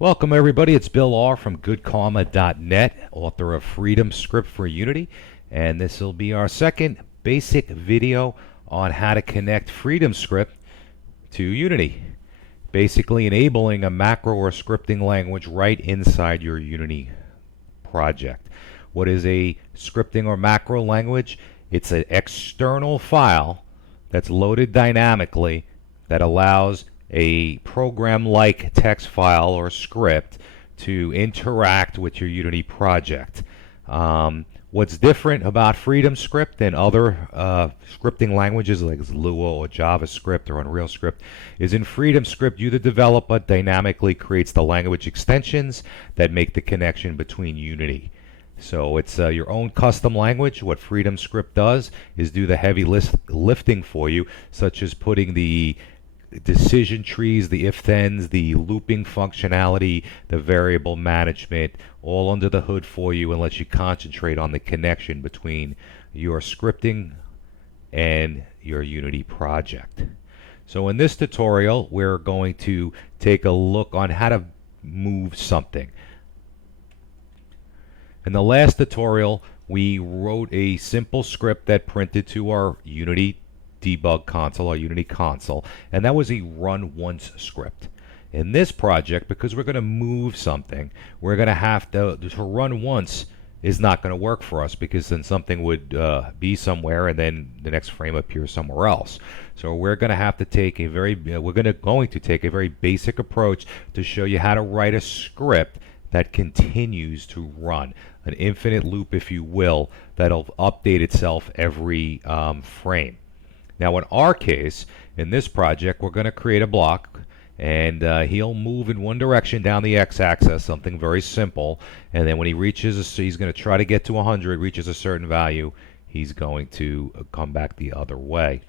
Welcome everybody, it's Bill R. from GoodKarma.net, author of Freedom Script for Unity, and this will be our second basic video on how to connect Freedom Script to Unity, basically enabling a macro or scripting language right inside your Unity project. What is a scripting or macro language? It's an external file that's loaded dynamically that allows a program-like text file or script to interact with your Unity project. What's different about Freedom Script than other scripting languages like Lua or JavaScript or Unreal Script is in Freedom Script, you, the developer, dynamically creates the language extensions that make the connection between Unity. So it's your own custom language. What Freedom Script does is do the heavy lifting for you, such as putting the decision trees, the if-thens, the looping functionality, the variable management, all under the hood for you, and lets you concentrate on the connection between your scripting and your Unity project. So in this tutorial, we're going to take a look on how to move something. In the last tutorial, we wrote a simple script that printed to our Unity debug console, our Unity console, and that was a run once script. In this project, because we're going to move something, we're going to have to run once is not going to work for us, because then something would be somewhere and then the next frame appears somewhere else. So we're going to have to take a very basic approach to show you how to write a script that continues to run, an infinite loop, if you will, that'll update itself every frame. Now in our case, in this project, we're going to create a block, and he'll move in one direction down the x-axis, something very simple, and then when he reaches, he's going to try to get to 100, reaches a certain value, he's going to come back the other way.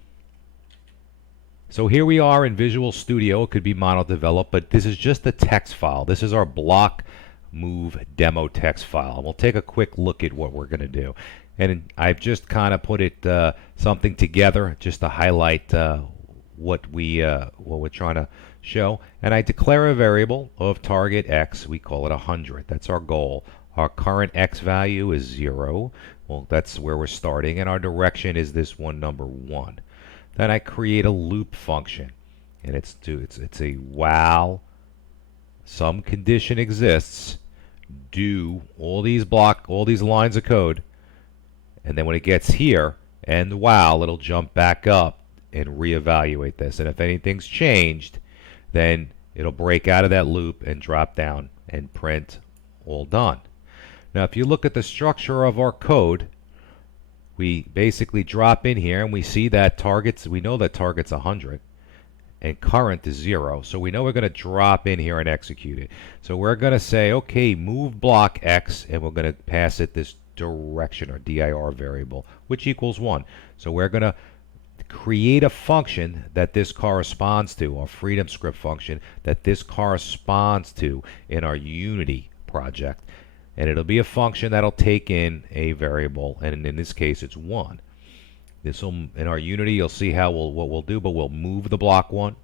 So here we are in Visual Studio. It could be mono developed, but this is just a text file. This is our block move demo text file. We'll take a quick look at what we're going to do. And I've just kind of put it something together just to highlight what we're trying to show. And I declare a variable of target x. We call it 100. That's our goal. Our current x value is 0. Well, that's where we're starting, and our direction is this one, number 1. Then I create a loop function, and it's a while some condition exists, do all these lines of code. And then when it gets here, and while, it'll jump back up and reevaluate this. And if anything's changed, then it'll break out of that loop and drop down and print all done. Now if you look at the structure of our code, we basically drop in here and we see that we know that target's 100 and current is 0. So we know we're going to drop in here and execute it. So we're going to say, okay, move block x, and we're going to pass it this direction or dir variable, which equals 1. So we're going to create a function that this corresponds to, or Freedom Script function that this corresponds to in our Unity project, and it'll be a function that'll take in a variable, and in this case it's 1. This will, in our Unity, you'll see how what we'll do, but we'll move the block 1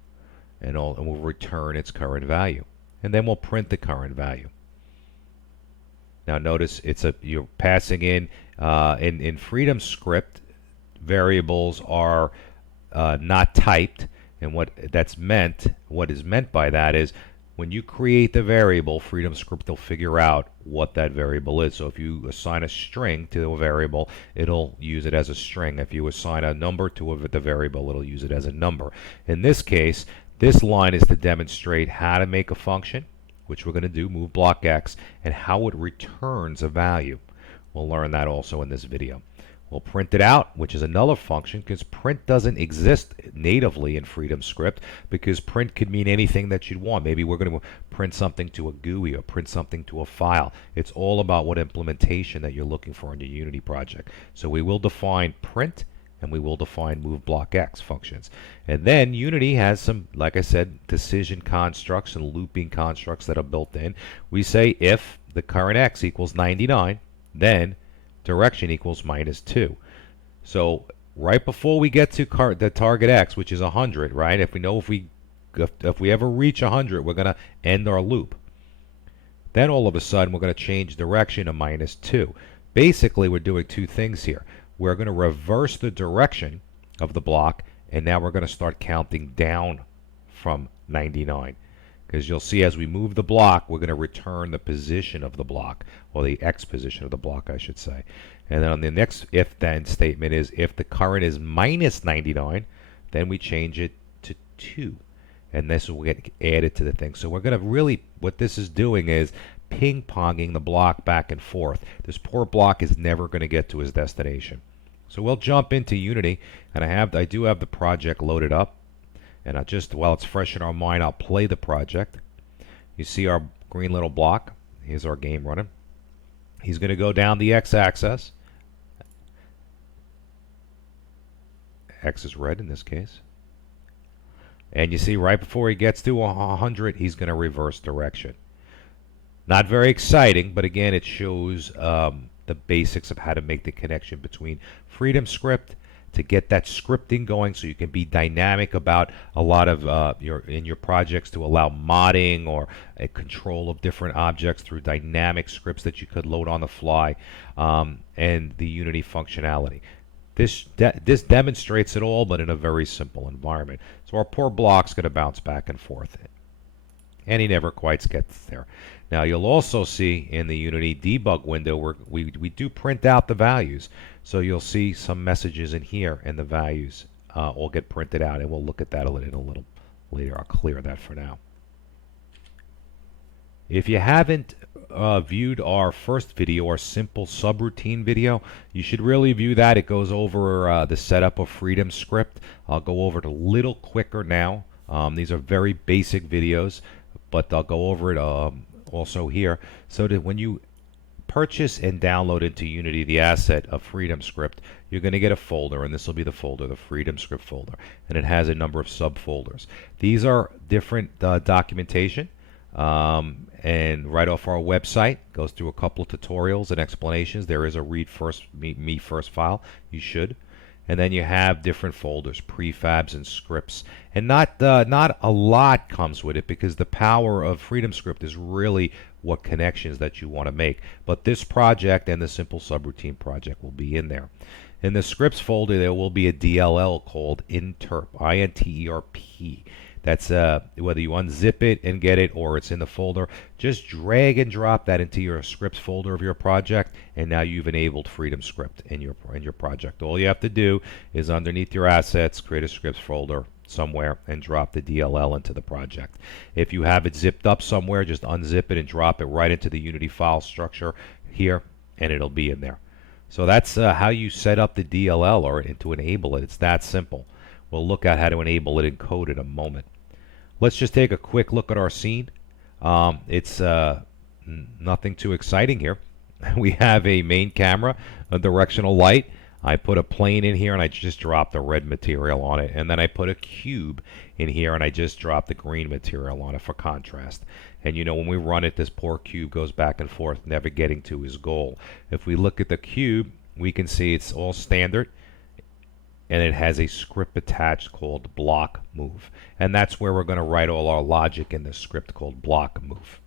and we'll return its current value, and then we'll print the current value. Now notice you're passing in Freedom Script, variables are not typed, and what is meant by that is when you create the variable, Freedom Script will figure out what that variable is. So if you assign a string to a variable, it'll use it as a string. If you assign a number to the variable, it'll use it as a number. In this case, this line is to demonstrate how to make a function, which we're going to do, move block x, and how it returns a value. We'll learn that also in this video. We'll print it out, which is another function, because print doesn't exist natively in Freedom Script, because print could mean anything that you'd want. Maybe we're going to print something to a GUI or print something to a file. It's all about what implementation that you're looking for in your Unity project. So we will define print, and we will define move block x functions. And then Unity has some, like I said, decision constructs and looping constructs that are built in. We say if the current x equals 99, then direction equals -2. So right before we get to the target x, which is 100, right? If we ever reach 100, we're going to end our loop. Then all of a sudden we're going to change direction to -2. Basically, we're doing two things here. We're going to reverse the direction of the block, and now we're going to start counting down from 99. Because you'll see as we move the block, we're going to return the position of the block, or the X position of the block, I should say. And then on the next if-then statement is if the current is -99, then we change it to 2. And this will get added to the thing. So we're going to really, what this is doing is ping-ponging the block back and forth. This poor block is never going to get to his destination. So we'll jump into Unity, and I do have the project loaded up. And while it's fresh in our mind, I'll play the project. You see our green little block. Here's our game running. He's going to go down the X-axis. X is red in this case. And you see right before he gets to 100, he's going to reverse direction. Not very exciting, but again, it shows the basics of how to make the connection between Freedom Script to get that scripting going, so you can be dynamic about a lot of your projects, to allow modding or a control of different objects through dynamic scripts that you could load on the fly, and the Unity functionality. This demonstrates it all, but in a very simple environment. So our poor block's going to bounce back and forth, and he never quite gets there. Now you'll also see in the Unity debug window where we do print out the values. So you'll see some messages in here, and the values all get printed out, and we'll look at that in a little later. I'll clear that for now. If you haven't viewed our first video, our simple subroutine video, you should really view that. It goes over the setup of Freedom Script. I'll go over it a little quicker now. These are very basic videos, but I'll go over it also here, so that when you purchase and download into Unity the asset of Freedom Script, you're going to get a folder, and this will be the folder, the Freedom Script folder, and it has a number of subfolders. These are different documentation, and right off our website, goes through a couple of tutorials and explanations. There is a read first, me first file. You should. And then you have different folders, prefabs and scripts. And not a lot comes with it, because the power of Freedom Script is really what connections that you want to make. But this project and the simple subroutine project will be in there. In the scripts folder, there will be a DLL called interp, I-N-T-E-R-P. That's whether you unzip it and get it, or it's in the folder. Just drag and drop that into your scripts folder of your project, and now you've enabled Freedom Script in your project. All you have to do is underneath your assets, create a scripts folder somewhere and drop the DLL into the project. If you have it zipped up somewhere, just unzip it and drop it right into the Unity file structure here, and it'll be in there. So that's how you set up the DLL, or to enable it. It's that simple. We'll look at how to enable it in code in a moment. Let's just take a quick look at our scene. It's nothing too exciting here. We have a main camera, a directional light. I put a plane in here, and I just dropped the red material on it. And then I put a cube in here, and I just dropped the green material on it for contrast. And you know, when we run it, this poor cube goes back and forth, never getting to his goal. If we look at the cube, we can see it's all standard, and it has a script attached called block move. And that's where we're going to write all our logic in this script called block move.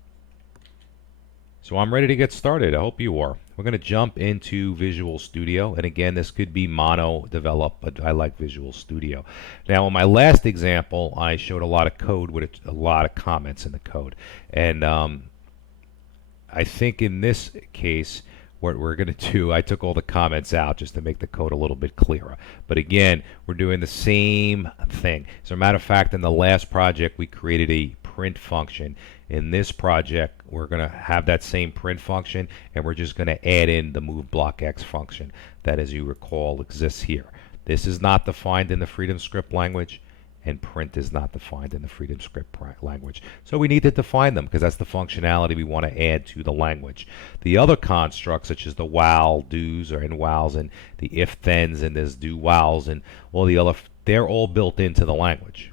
So I'm ready to get started. I hope you are. We're going to jump into Visual Studio, and again, this could be mono developed, but I like Visual Studio. Now, in my last example, I showed a lot of code with a lot of comments in the code, and I think in this case, what we're going to do, I took all the comments out just to make the code a little bit clearer. But again, we're doing the same thing. As a matter of fact, in the last project, we created a print function. In this project, we're going to have that same print function, and we're just going to add in the move block X function that, as you recall, exists here. This is not defined in the Freedom Script language, and print is not defined in the Freedom Script language. So we need to define them, because that's the functionality we want to add to the language. The other constructs, such as the while, do's, or and whiles, and the if-thens, and there's do whiles, and all the other, they're all built into the language.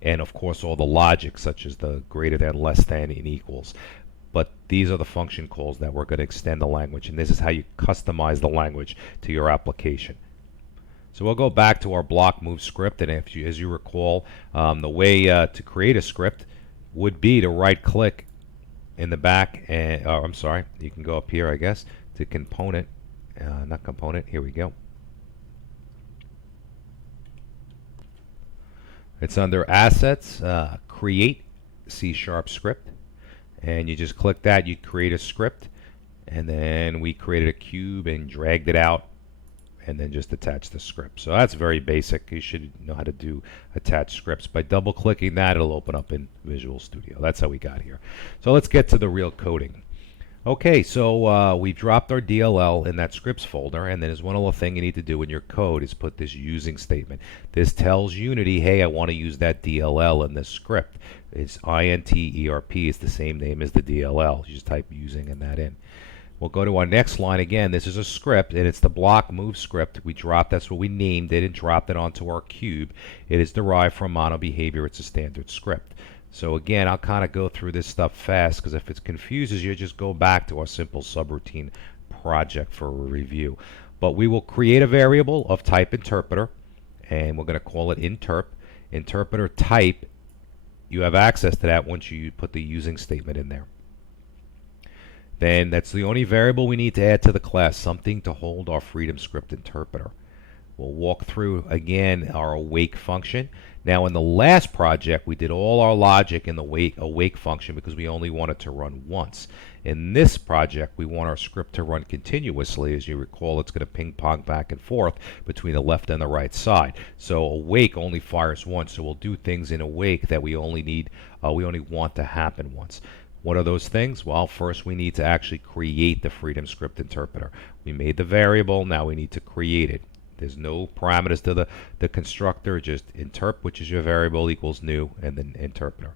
And of course, all the logic, such as the greater than, less than, and equals. But these are the function calls that we're going to extend the language, and this is how you customize the language to your application. So we'll go back to our block move script, and as you recall, the way to create a script would be to right-click in the back, and I'm sorry, you can go up here, I guess, to component, not component, here we go. It's under assets, create C# script, and you just click that, you create a script, and then we created a cube and dragged it out and then just attach the script. So that's very basic. You should know how to do attach scripts. By double clicking that, it'll open up in Visual Studio. That's how we got here. So let's get to the real coding. Okay, so we dropped our DLL in that scripts folder, and then there's one other thing you need to do in your code is put this using statement. This tells Unity, hey, I want to use that DLL in this script. It's INTERP, it's the same name as the DLL. You just type using and that in. We'll go to our next line again. This is a script, and it's the block move script. We dropped, that's what we named it, and dropped it onto our cube. It is derived from mono behavior. It's a standard script. So again, I'll kind of go through this stuff fast, because if it confuses you, just go back to our simple subroutine project for a review. But we will create a variable of type interpreter, and we're going to call it interp. Interpreter type, you have access to that once you put the using statement in there. Then that's the only variable we need to add to the class, something to hold our freedom script interpreter. We'll walk through again our awake function. Now in the last project we did all our logic in the awake function because we only want it to run once. In this project we want our script to run continuously. As you recall, it's going to ping pong back and forth between the left and the right side. So awake only fires once, so we'll do things in awake that we only want to happen once. What are those things? Well, first we need to actually create the freedom script interpreter. We made the variable, now we need to create it. There's no parameters to the constructor, just interp, which is your variable, equals new, and then interpreter.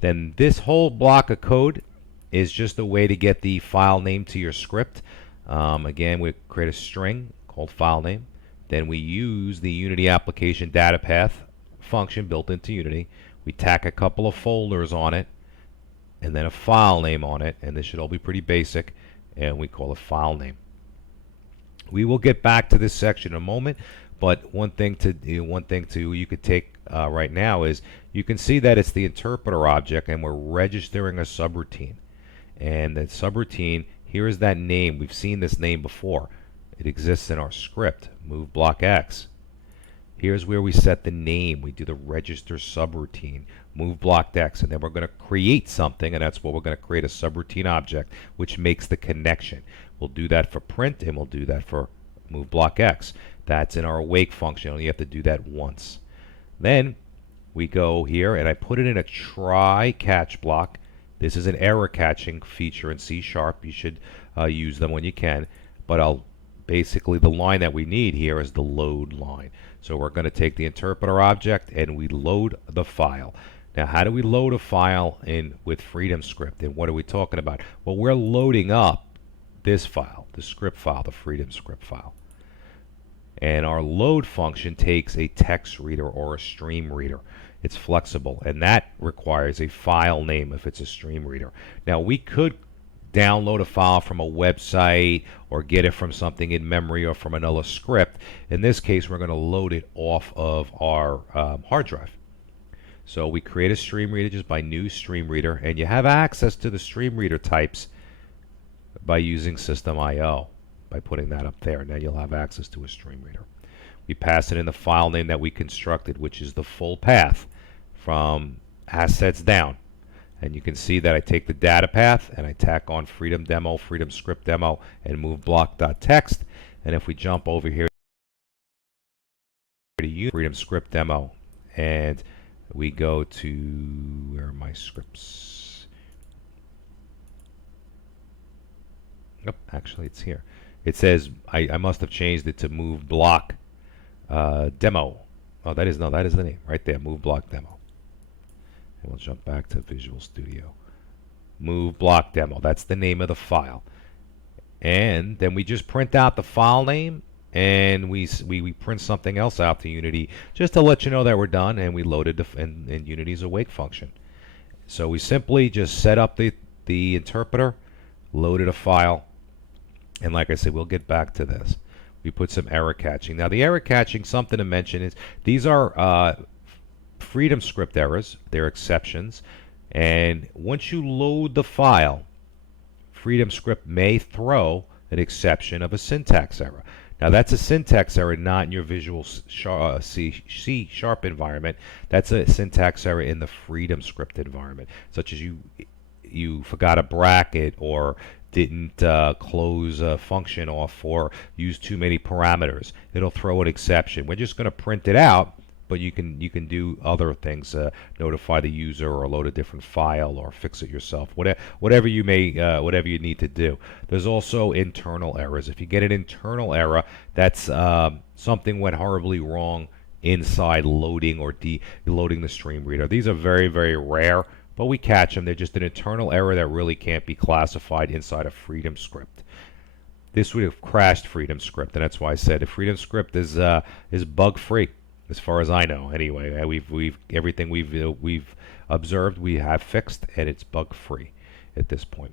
Then this whole block of code is just a way to get the file name to your script. Again, we create a string called file name. Then we use the Unity application data path function built into Unity. We tack a couple of folders on it, and then a file name on it, and this should all be pretty basic, and we call it file name. We will get back to this section in a moment, but one thing you could take right now is you can see that it's the interpreter object, and we're registering a subroutine. And the subroutine, here is that name. We've seen this name before. It exists in our script, move block X. Here's where we set the name. We do the register subroutine, move block X, and then we're going to create something, and that's what we're going to create, a subroutine object, which makes the connection. We'll do that for print, and we'll do that for move block X. That's in our awake function. You have to do that once. Then we go here, and I put it in a try catch block. This is an error catching feature in C#. You should use them when you can, but basically the line that we need here is the load line. So we're going to take the interpreter object and we load the file. Now how do we load a file in with freedom script, and what are we talking about? Well, we're loading up this file, the script file, the freedom script file. And our load function takes a text reader or a stream reader. It's flexible, and that requires a file name if it's a stream reader. Now we could download a file from a website or get it from something in memory or from another script. In this case, we're going to load it off of our hard drive. So we create a stream reader just by new stream reader, and you have access to the stream reader types by using system.io, by putting that up there, and then you'll have access to a stream reader. We pass it in the file name that we constructed, which is the full path from assets down. And you can see that I take the data path and I tack on freedom demo, freedom script demo, and move block.txt. And if we jump over here to freedom script demo, and we go to, where are my scripts? Oh, actually it's here. It says I must have changed it to move block demo. Oh, that is the name right there, move block demo. And we'll jump back to Visual Studio. Move block demo. That's the name of the file. And then we just print out the file name, and we print something else out to Unity just to let you know that we're done, and we loaded in Unity's awake function. So we simply just set up the interpreter, loaded a file, and like I said, we'll get back to this. We put some error catching. Now the error catching, something to mention is these are freedom script errors. They're exceptions. And once you load the file, FreedomScript may throw an exception of a syntax error. Now that's a syntax error not in your Visual C Sharp environment. That's a syntax error in the FreedomScript environment, such as you forgot a bracket or didn't close a function off or use too many parameters. It'll throw an exception. We're just going to print it out, but you can do other things, notify the user or load a different file or fix it yourself, whatever you need to do. There's also internal errors. If you get an internal error, that's something went horribly wrong inside loading or loading the stream reader. These are very, very rare, but we catch them. They're just an internal error that really can't be classified inside of FreedomScript. This would have crashed FreedomScript, and that's why I said if FreedomScript is bug free, as far as I know. Anyway, we've everything we've observed, we have fixed, and it's bug free at this point,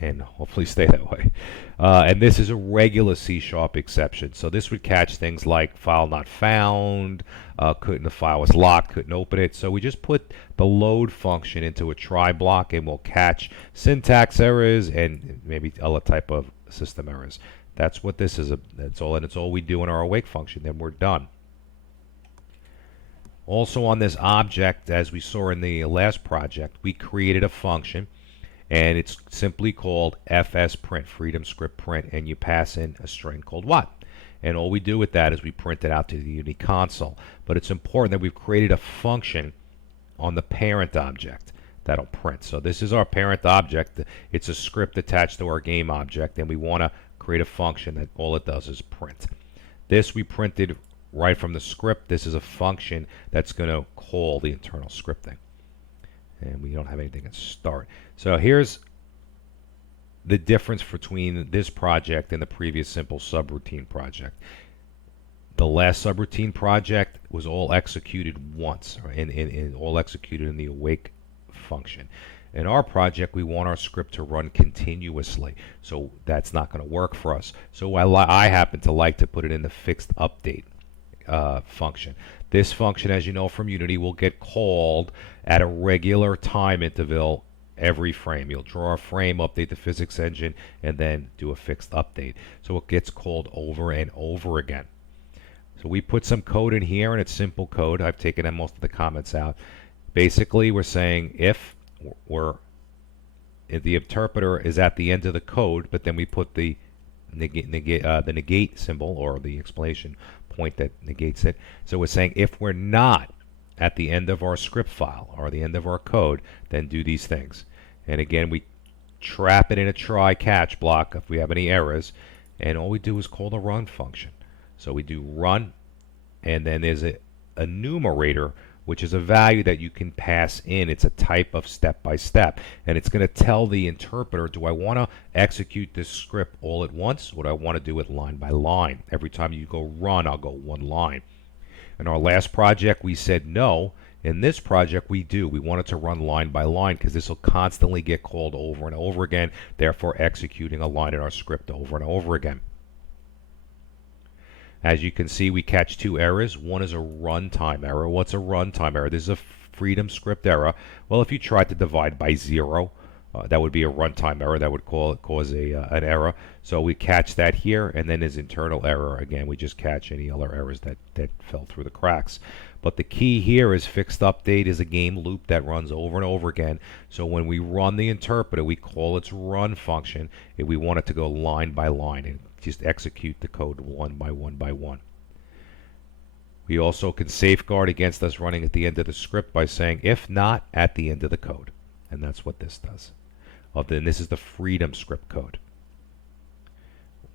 and hopefully stay that way. And this is a regular C# exception, so this would catch things like file not found, the file was locked, couldn't open it. So we just put the load function into a try block, and we'll catch syntax errors and maybe other type of system errors. That's what this is. That's all, and it's all we do in our awake function. Then we're done. Also on this object, as we saw in the last project, we created a function, and it's simply called fsprint, FreedomScript print, and you pass in a string called what? And all we do with that is we print it out to the Unity console. But it's important that we've created a function on the parent object that'll print. So this is our parent object. It's a script attached to our game object, and we want to create a function that all it does is print. This we printed right from the script. This is a function that's going to call the internal scripting. And we don't have anything at start. So here's the difference between this project and the previous simple subroutine project. The last subroutine project was all executed once, and all executed in the awake function. In our project, we want our script to run continuously, so that's not going to work for us. So I happen to like to put it in the fixed update function. This function, as you know from Unity, will get called at a regular time interval every frame. You'll draw a frame, update the physics engine, and then do a fixed update. So it gets called over and over again. So we put some code in here, and it's simple code. I've taken most of the comments out. Basically, we're saying if the interpreter is at the end of the code, but then we put the negate symbol, or the explanation point that negates it. So we're saying if we're not at the end of our script file or the end of our code, then do these things. And again, we trap it in a try catch block if we have any errors, and all we do is call the run function. So we do run, and then there's a numerator, which is a value that you can pass in. It's a type of step by step, and it's going to tell the interpreter, do I want to execute this script all at once, or do I want to do it line by line? Every time you go run, I'll go one line. In our last project, we said no. In this project, we do. We want it to run line by line, because this will constantly get called over and over again, therefore executing a line in our script over and over again. As you can see, we catch two errors. One is a runtime error. What's a runtime error? This is a FreedomScript error. Well, if you tried to divide by 0, that would be a runtime error. That would cause an error. So we catch that here, and then there's internal error. Again, we just catch any other errors that fell through the cracks. But the key here is fixed update is a game loop that runs over and over again. So when we run the interpreter, we call its run function, and we want it to go line by line and just execute the code one by one by one. We also can safeguard against us running at the end of the script by saying if not at the end of the code. And that's what this does. Then this is the FreedomScript code.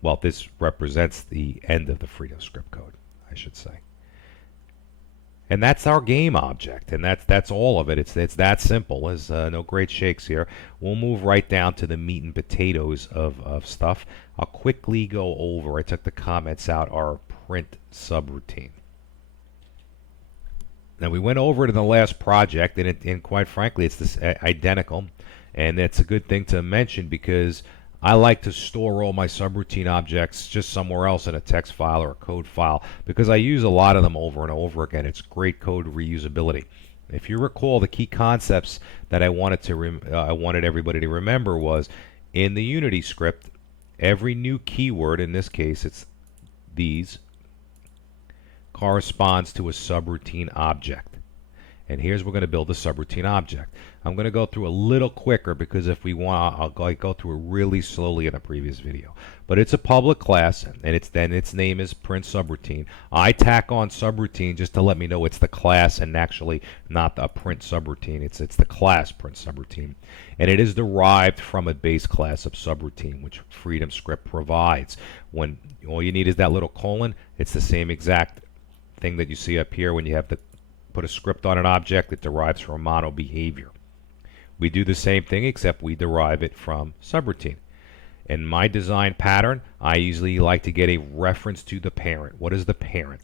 Well, this represents the end of the FreedomScript code, I should say. And that's our game object, and that's all of it. It's that simple. There's no great shakes here. We'll move right down to the meat and potatoes of stuff. I'll quickly go over, I took the comments out, our print subroutine. Now we went over it in the last project, and quite frankly, it's this identical, and it's a good thing to mention because I like to store all my subroutine objects just somewhere else in a text file or a code file because I use a lot of them over and over again. It's great code reusability. If you recall, the key concepts that I wanted everybody to remember was in the Unity script, every new keyword, in this case it's these, corresponds to a subroutine object. And here's we're going to build a subroutine object. I'm going to go through a little quicker because if we want, I'll go through it really slowly in a previous video. But it's a public class, and its name is print subroutine. I tack on subroutine just to let me know it's the class and actually not a print subroutine. It's the class print subroutine, and it is derived from a base class of subroutine, which Freedom Script provides. When all you need is that little colon, it's the same exact thing that you see up here when you have to put a script on an object that derives from mono behavior. We do the same thing except we derive it from subroutine. In my design pattern, I usually like to get a reference to the parent. What is the parent?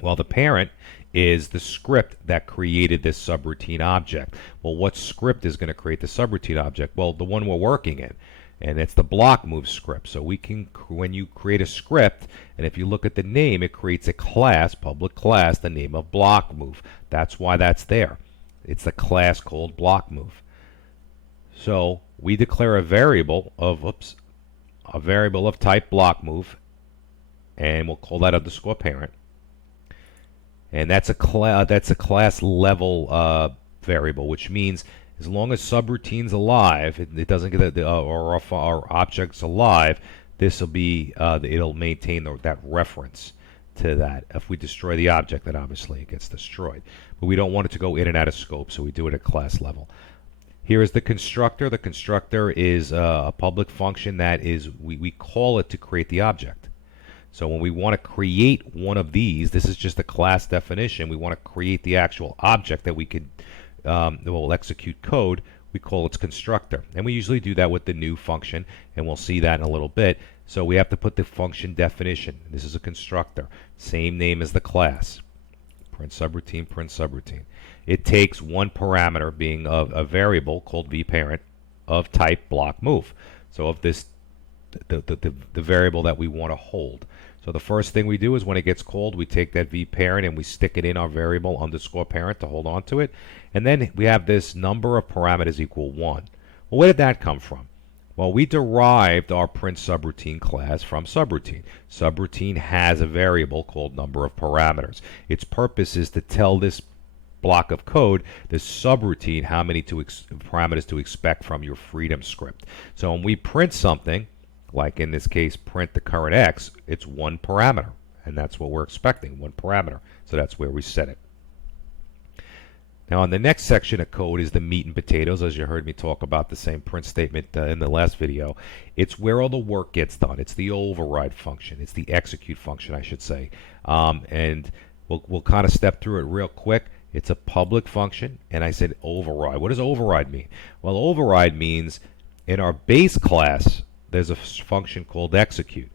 Well, the parent is the script that created this subroutine object. Well, what script is going to create the subroutine object? Well, the one we're working in. And it's the block move script. So we can, when you create a script, and if you look at the name, it creates a class, public class, the name of block move. That's why that's there. It's a class called block move. So we declare a variable of type block move, and we'll call that underscore parent. And that's a class level variable, which means as long as subroutine's alive, it doesn't get or if our object's alive, this will be it'll maintain that reference to that. If we destroy the object, then obviously it gets destroyed. But we don't want it to go in and out of scope, so we do it at class level. Here is the constructor. The constructor is a public function that is we call it to create the object. So when we want to create one of these, this is just a class definition. We want to create the actual object that we could will execute code. We call its constructor, and we usually do that with the new function, and we'll see that in a little bit. So we have to put the function definition. This is a constructor, same name as the class. Print subroutine, print subroutine. It takes one parameter, being a variable called vParent of type block move. So of this, the variable that we want to hold. So the first thing we do is when it gets called, we take that vParent and we stick it in our variable underscore parent to hold on to it. And then we have this number of parameters equal 1. Well, where did that come from? Well, we derived our print subroutine class from subroutine. Subroutine has a variable called number of parameters. Its purpose is to tell this block of code, this subroutine, how many parameters to expect from your Freedom script. So when we print something, like in this case, print the current x, it's one parameter, and that's what we're expecting, one parameter. So that's where we set it. Now, in the next section of code is the meat and potatoes, as you heard me talk about the same print statement in the last video. It's where all the work gets done. It's the override function. It's the execute function, I should say. And we'll kind of step through it real quick. It's a public function, and I said override. What does override mean? Well, override means in our base class, there's a function called execute,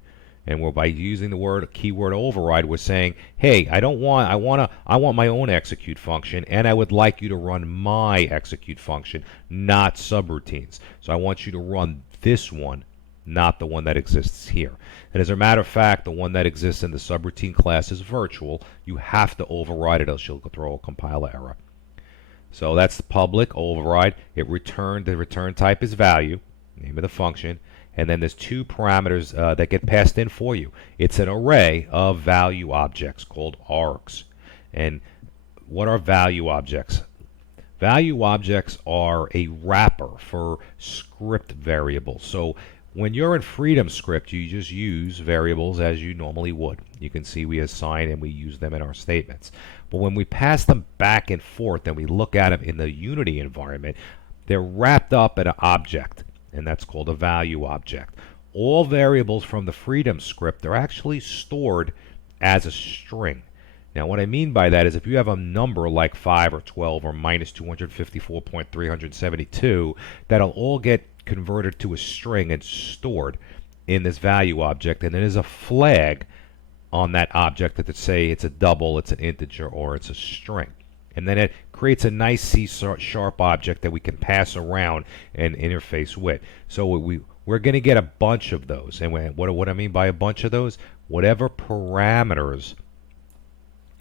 and by using the keyword override, we're saying, hey, I want my own execute function, and I would like you to run my execute function, not subroutines. So I want you to run this one, not the one that exists here. And as a matter of fact, the one that exists in the subroutine class is virtual. You have to override it, else you'll throw a compiler error. So that's the public override. The return type is value, name of the function. And then there's two parameters that get passed in for you. It's an array of value objects called args. And what are value objects? Value objects are a wrapper for script variables. So when you're in Freedom script, you just use variables as you normally would. You can see we assign and we use them in our statements. But when we pass them back and forth and we look at them in the Unity environment, they're wrapped up in an object, and that's called a value object. All variables from the Freedom script are actually stored as a string. Now, what I mean by that is if you have a number like 5 or 12 or minus 254.372, that'll all get converted to a string and stored in this value object, and then there's a flag on that object that would say it's a double, it's an integer, or it's a string. And then it creates a nice C# object that we can pass around and interface with. So we're going to get a bunch of those. And what I mean by a bunch of those, whatever parameters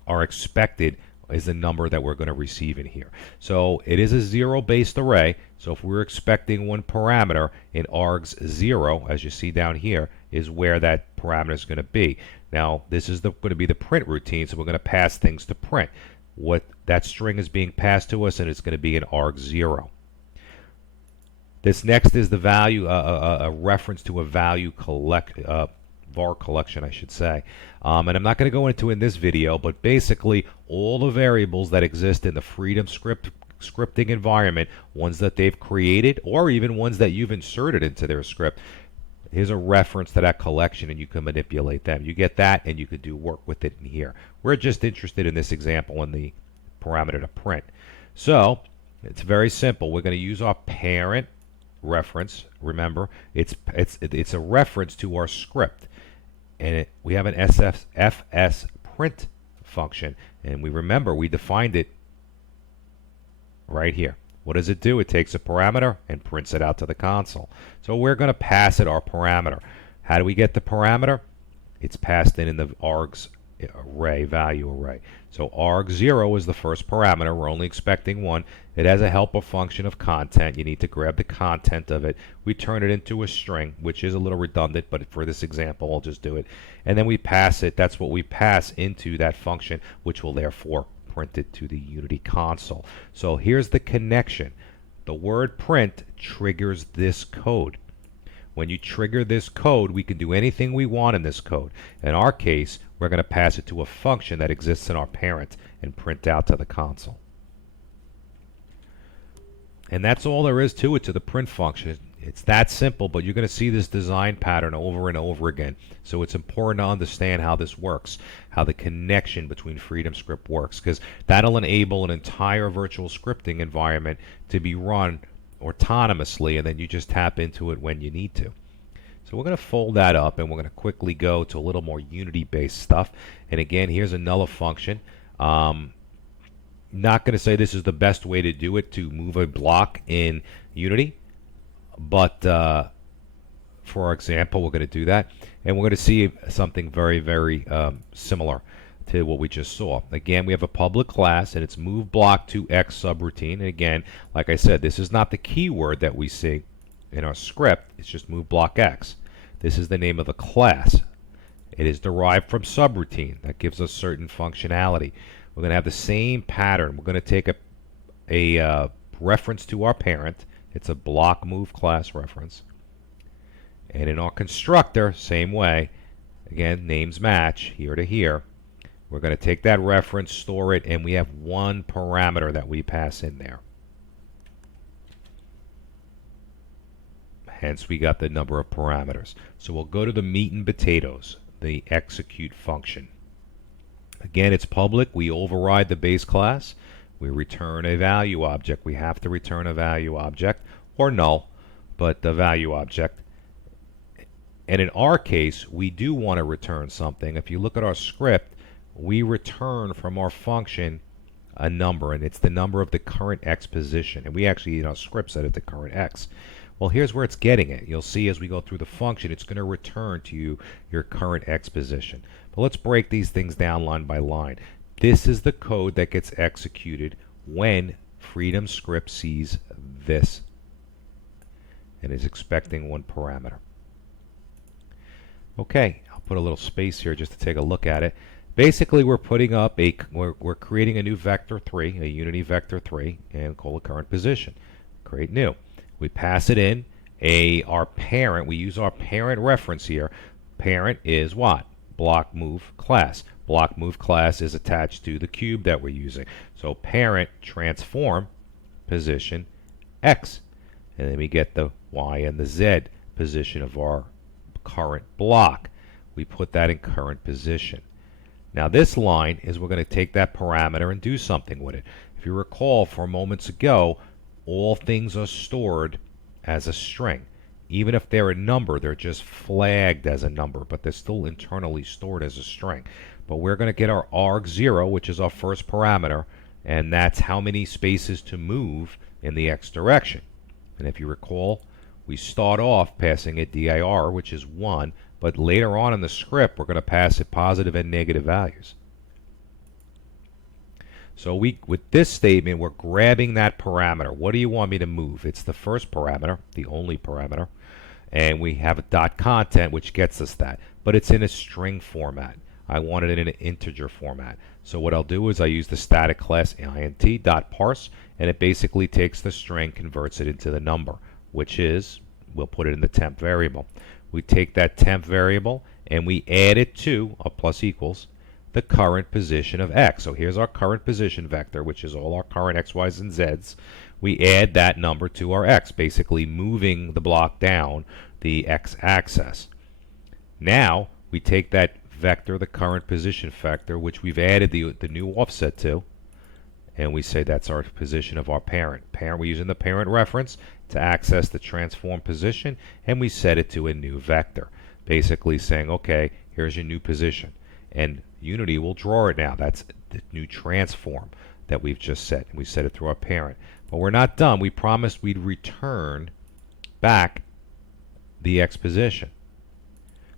are expected is the number that we're going to receive in here. So it is a zero-based array. So if we're expecting one parameter in args 0, as you see down here, is where that parameter is going to be. Now this is going to be the print routine, so we're going to pass things to print. What that string is being passed to us, and it's going to be in arg 0. This next is the value, a reference to a value var collection, I should say. And I'm not going to go into it in this video, but basically all the variables that exist in the Freedom scripting environment, ones that they've created or even ones that you've inserted into their script, here's a reference to that collection, and you can manipulate them. You get that, and you can do work with it in here. We're just interested in this example in the parameter to print. So it's very simple. We're going to use our parent reference. Remember, it's a reference to our script, and we have an fs print function, and we defined it right here. What does it do? It takes a parameter and prints it out to the console. So we're going to pass it our parameter. How do we get the parameter? It's passed in the args array, value array. So arg0 is the first parameter. We're only expecting one. It has a helper function of content. You need to grab the content of it. We turn it into a string, which is a little redundant, but for this example, I'll just do it. And then we pass it. That's what we pass into that function, which will therefore print it to the Unity console. So here's the connection. The word print triggers this code. When you trigger this code, we can do anything we want in this code. In our case, we're going to pass it to a function that exists in our parent and print out to the console. And that's all there is to it, to the print function. It's that simple, but you're going to see this design pattern over and over again. So it's important to understand how this works, how the connection between Freedom Script works, because that'll enable an entire virtual scripting environment to be run autonomously, and then you just tap into it when you need to. So we're going to fold that up, and we're going to quickly go to a little more Unity-based stuff. And again, here's a null function. Not going to say this is the best way to do it, to move a block in Unity, but for our example, we're going to do that, and we're going to see something very, very similar to what we just saw. Again, we have a public class, and it's move block to X subroutine. And again, like I said, this is not the keyword that we see in our script. It's just move block X. This is the name of the class. It is derived from subroutine. That gives us certain functionality. We're going to have the same pattern. We're going to take a reference to our parent. It's a block move class reference. And in our constructor, same way. Again, names match here to here. We're going to take that reference, store it, and we have one parameter that we pass in there. Hence, we got the number of parameters. So we'll go to the meat and potatoes, the execute function. Again, it's public. We override the base class. We return a value object. We have to return a value object, or null, but the value object. And in our case, we do want to return something. If you look at our script, we return from our function a number, and it's the number of the current X position. And we actually, in our script, set it to current X. Well, here's where it's getting it. You'll see as we go through the function, it's going to return to you your current X position. But let's break these things down line by line. This is the code that gets executed when Freedom Script sees this and is expecting one parameter. Okay, I'll put a little space here just to take a look at it. Basically, we're putting up we're creating a new vector 3, a Unity vector 3, and call it current position. Create new. We pass it in our parent. We use our parent reference here. Parent is what? Block move class. Block move class is attached to the cube that we're using. So parent transform position X. And then we get the Y and the Z position of our current block. We put that in current position. Now this line is we're going to take that parameter and do something with it. If you recall from moments ago, all things are stored as a string. Even if they're a number, they're just flagged as a number, but they're still internally stored as a string. But we're going to get our arg0, which is our first parameter, and that's how many spaces to move in the X direction. And if you recall, we start off passing it dir, which is 1, but later on in the script, we're going to pass it positive and negative values. So with this statement, we're grabbing that parameter. What do you want me to move? It's the first parameter, the only parameter, and we have a dot content which gets us that, but it's in a string format. I want it in an integer format. So what I'll do is I use the static class int.parse, and it basically takes the string, converts it into the number, which is, we'll put it in the temp variable. We take that temp variable and we add it to a plus equals the current position of x. So here's our current position vector, which is all our current x, y's, and z's. We add that number to our x, basically moving the block down the x-axis. Now we take that vector, the current position vector, which we've added the new offset to, and we say that's our position of our parent. We're using the parent reference to access the transform position, and we set it to a new vector, basically saying, okay, here's your new position. And Unity will draw it now. That's the new transform that we've just set. We set it through our parent. But we're not done. We promised we'd return back the x position.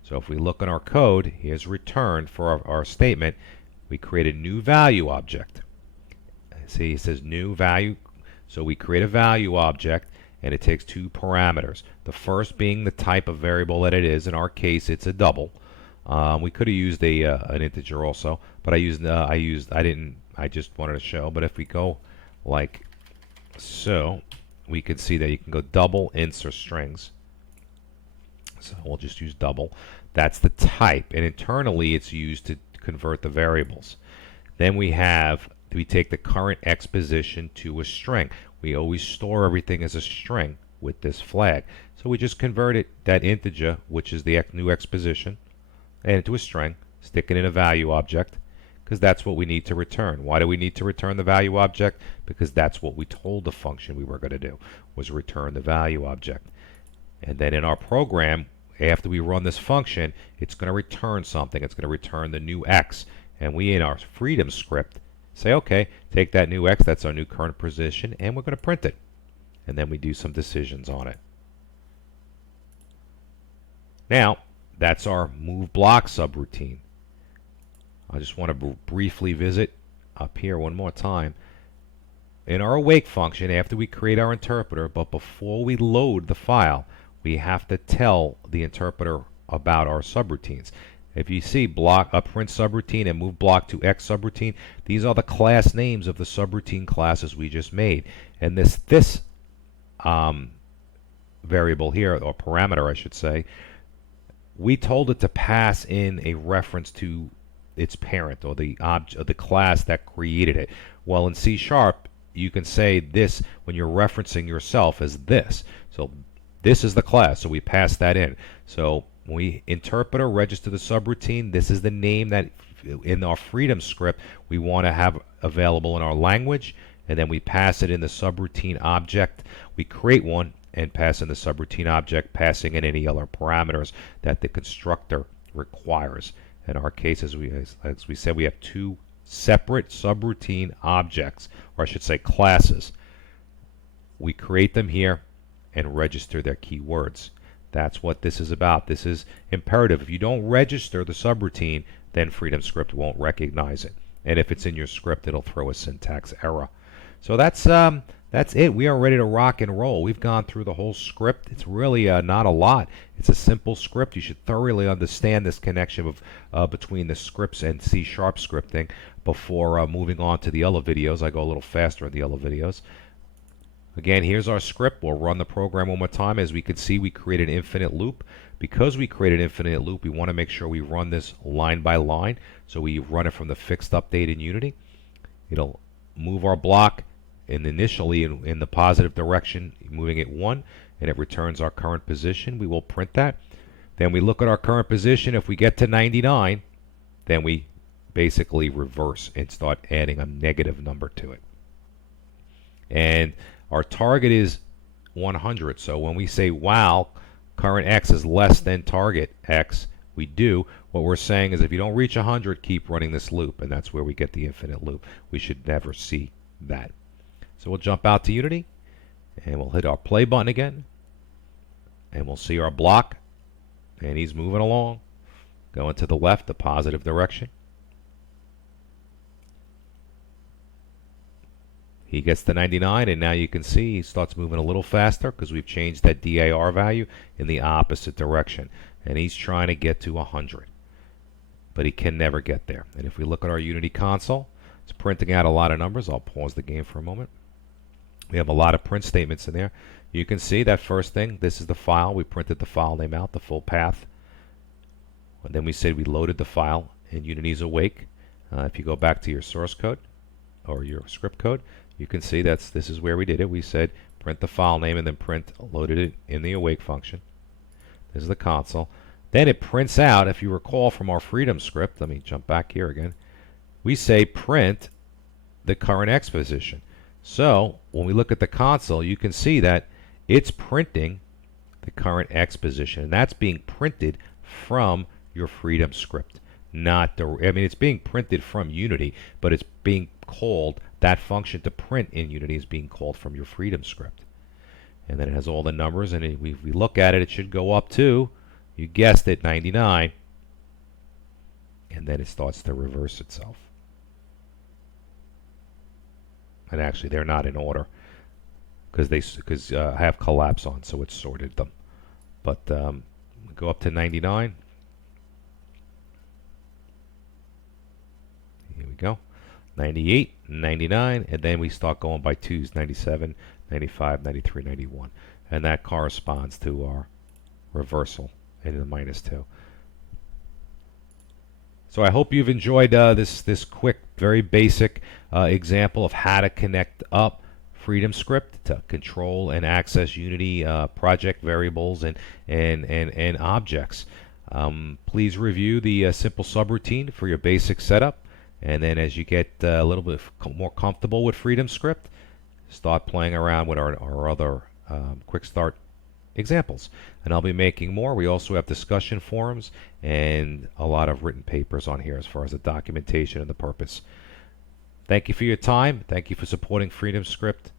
So if we look in our code, here's return for our statement. We create a new value object. See, it says new value. So we create a value object, and it takes two parameters. The first being the type of variable that it is. In our case, it's a double. We could have used an integer also, but I just wanted to show. But if we go like so, we can see that you can go double, ints, or strings. So we'll just use double. That's the type, and internally it's used to convert the variables. Then we take the current x position to a string. We always store everything as a string with this flag. So we just converted that integer, which is the new x position, into a string, stick it in a value object, because that's what we need to return. Why do we need to return the value object? Because that's what we told the function we were going to do, was return the value object. And then in our program, after we run this function, it's going to return something. It's going to return the new x. And we, in our freedom script, say, okay, take that new x, that's our new current position, and we're going to print it. And then we do some decisions on it. Now, that's our move block subroutine. I just want to briefly visit up here one more time. In our awake function, after we create our interpreter, but before we load the file, we have to tell the interpreter about our subroutines. If you see print subroutine and move block to x subroutine, these are the class names of the subroutine classes we just made. And this variable here, or parameter I should say, we told it to pass in a reference to its parent, or the class that created it. Well, in C#, you can say this when you're referencing yourself as this. So this is the class, so we pass that in. So when we interpreter register the subroutine, this is the name that in our freedom script we want to have available in our language, and then we pass it in the subroutine object. We create one and pass in the subroutine object, passing in any other parameters that the constructor requires. In our case, as we said, we have two separate subroutine objects, or I should say classes. We create them here and register their keywords. That's what this is about. This is imperative. If you don't register the subroutine, then Freedom Script won't recognize it. And if it's in your script, it'll throw a syntax error. So that's it. We are ready to rock and roll. We've gone through the whole script. It's really not a lot. It's a simple script. You should thoroughly understand this connection of between the scripts and C# scripting before moving on to the other videos. I go a little faster in the other videos. Again, here's our script. We'll run the program one more time. As we can see, we created an infinite loop. Because we created an infinite loop, we want to make sure we run this line by line. So we run it from the fixed update in Unity. It'll move our block initially in the positive direction, moving it 1, and it returns our current position. We will print that. Then we look at our current position. If we get to 99, then we basically reverse and start adding a negative number to it. And our target is 100. So when we say, wow, current x is less than target x, we do. What we're saying is if you don't reach 100, keep running this loop. And that's where we get the infinite loop. We should never see that. So we'll jump out to Unity, and we'll hit our play button again. And we'll see our block. And he's moving along, going to the left, the positive direction. He gets to 99, and now you can see he starts moving a little faster because we've changed that DAR value in the opposite direction. And he's trying to get to 100. But he can never get there. And if we look at our Unity console, it's printing out a lot of numbers. I'll pause the game for a moment. We have a lot of print statements in there. You can see that first thing, this is the file. We printed the file name out, the full path. And then we said we loaded the file in Unity's Awake. If you go back to your source code or your script code, you can see this is where we did it. We said print the file name and then loaded it in the awake function. This is the console. Then it prints out, if you recall from our freedom script, let me jump back here again. We say print the current X position. So when we look at the console, you can see that it's printing the current X position, and that's being printed from your freedom script. It's being printed from Unity, but it's being called, that function to print in Unity is being called from your freedom script. And then it has all the numbers, and if we look at it, it should go up to, you guessed it, 99. And then it starts to reverse itself. And actually, they're not in order because I have collapse on, so it sorted them. But we go up to 99. Here we go. 98, 99, and then we start going by twos, 97, 95, 93, 91. And that corresponds to our reversal in the -2. So I hope you've enjoyed this quick, very basic example of how to connect up Freedom Script to control and access Unity project variables and objects. Please review the simple subroutine for your basic setup. And then as you get a little bit more comfortable with Freedom Script, start playing around with our other quick start examples. And I'll be making more. We also have discussion forums and a lot of written papers on here as far as the documentation and the purpose. Thank you for your time. Thank you for supporting Freedom Script.